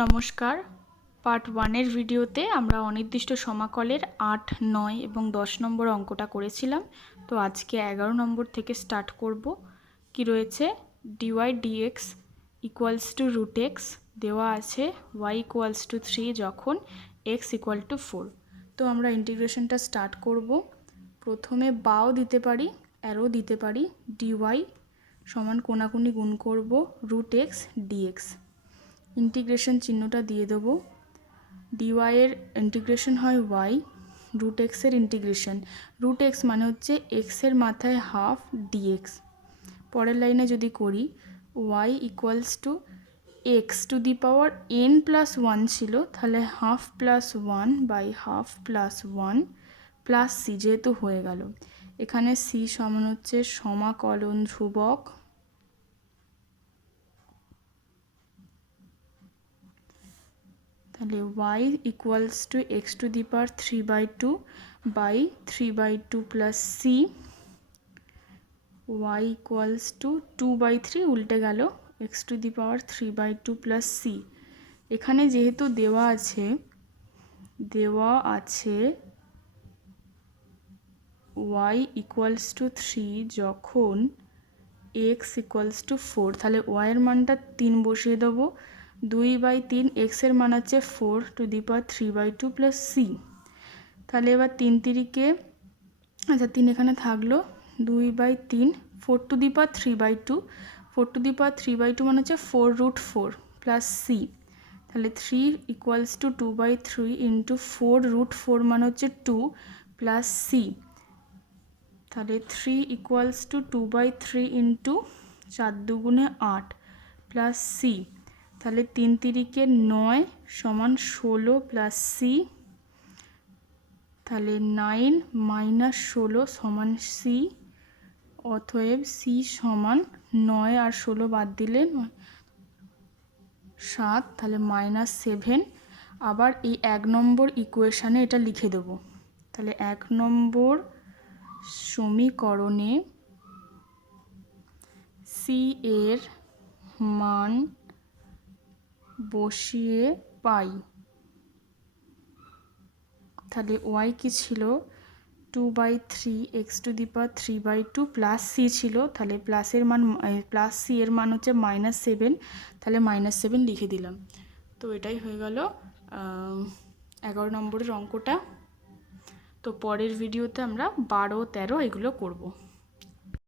নমস্কার। পার্ট 1 এর ভিডিওতে আমরা অনির্দিষ্ট সমাকলের 8, 9 এবং 10 নম্বর অঙ্কটা করেছিলাম। তো আজকে 11 নম্বর থেকে স্টার্ট করব। কি রয়েছে, dy dx equals to root x দেওয়া আছে, y ইকুয়ালস টু 3 যখন x ইকুয়াল টু 4। তো আমরা ইন্টিগ্রেশনটা স্টার্ট করব। প্রথমে বাও দিতে পারি, অ্যারো দিতে পারি। dy সমান কোনাকুনি গুণ করব রুট এক্স ডিএক্স। ইন্টিগ্রেশন চিহ্নটা দিয়ে দেবো। ডিওয়াই এর ইন্টিগ্রেশন হয় ওয়াই, রুট এক্সের ইন্টিগ্রেশন রুট এক্স মানে হচ্ছে এক্সের মাথায় হাফ ডিএক্স। পরের লাইনে যদি করি, y equals to x to the power n plus 1 ছিল, তাহলে half plus 1 by half plus 1 plus c, যেহেতু হয়ে গেল এখানে সি সমান হচ্ছে সমাকলন ধ্রুবক, তাহলে y equals to x to the power 3/2 by 3/2 plus c, y equals to 2/3 উল্টে গেল x to the power 3/2 plus c. এখানে যেহেতু দেওয়া আছে y ইকুয়ালস টু 3 যখন x ইকুয়ালস টু 4, তাহলে y এর মানটা 3 বসিয়ে দেবো। 2/3 x এর মান আছে 4 to the power 3/2 plus c. তাহলে এবার 3 তিরিকে, আচ্ছা 3 এখানে থাকলো, 2/3 4 to the power 3/2, 4 to the power 3/2 মানে হচ্ছে 4√4 প্লাস সি। তাহলে 3 ইকুয়ালস টু 2/3 ইন্টু 4√4 মানে হচ্ছে 2 প্লাস সি। তাহলে 3 ইকুয়ালস টু 2/3 ইন্টু 4 দুগুণে 8 প্লাস সি। তাহলে 3 তিরিকে 9 সমান 16 প্লাস সি। তাহলে 9 মাইনাস 16 সমান সি। অতএব সি সমান 9 আর 16 বাদ দিলে 7, তাহলে -7। আবার এই 1 নম্বর ইকুয়েশানে এটা লিখে দেব। তাহলে 1 নম্বর সমীকরণে সি এর মান বসিয়ে পাই। তাহলে ওয়াই কি ছিল, 2/3 x to the power 3/2 plus c ছিল, তাহলে প্লাসের মান প্লাস সি এর মান হচ্ছে -7, তাহলে -7 লিখে দিলাম। তো এটাই হয়ে গেল 11 নম্বরের অঙ্কটা। তো পরের ভিডিওতে আমরা 12, 13 এগুলো করব।